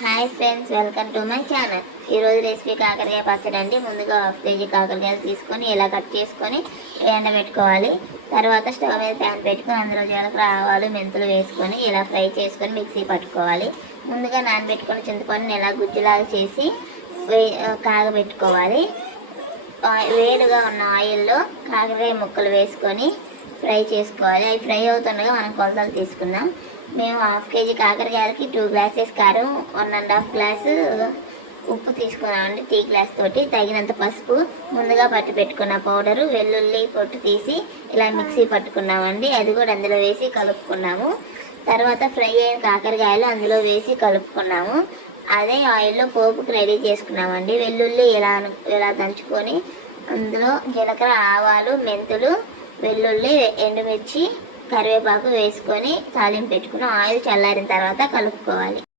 Hi friends, welcome to my channel. ఈరోజు recipe కాకరకాయ పచ్చడి అండి. ముందుగా 1/2 కేజీ కాకరకాయలు తీసుకొని ఇలా కట్ చేసుకొని ఎండబెట్టుకోవాలి. తర్వాత స్టవ్ మీద ప్యాన్ పెట్టుకొని అందులో జీలకర్ర, ఆవాలు, మెంతులు వేసుకొని ఇలా ఫ్రై చేసుకొని మిక్సీ పట్టుకోవాలి. ముందుగా నానబెట్టుకొని చింతపండుని ఇలా గుజ్జులాగా చేసి కాగబెట్టుకోవాలి. వేడిగా ఉన్న ఆయిల్లో కాకరకాయ ముక్కలు వేసుకొని ఫ్రై చేసుకోవాలి. అవి ఫ్రై అవుతుండగా మనం కొలతలు తీసుకుందాం. మేము 1/2 కేజీ కాకరకాయలకి 2 గ్లాసెస్ కారం, 1.5 గ్లాసు ఉప్పు తీసుకున్నామండి. టీ గ్లాస్ తోటి తగినంత పసుపు, ముందుగా పట్టి పెట్టుకున్న పౌడరు, వెల్లుల్లి పొట్టు తీసి ఇలా మిక్సీ పట్టుకున్నామండి. అది కూడా అందులో వేసి కలుపుకున్నాము. తర్వాత ఫ్రై అయిన కాకరకాయలు అందులో వేసి కలుపుకున్నాము. అదే ఆయిల్లో పోపుకి రెడీ చేసుకున్నామండి. వెల్లుల్లి ఇలా దంచుకొని అందులో జీలకర్ర, ఆవాలు, మెంతులు, వెల్లుల్లి, ఎండుమిర్చి, కరివేపాకు వేసుకొని తాలింపు పెట్టుకుని ఆయిల్ చల్లారిన తర్వాత కలుపుకోవాలి.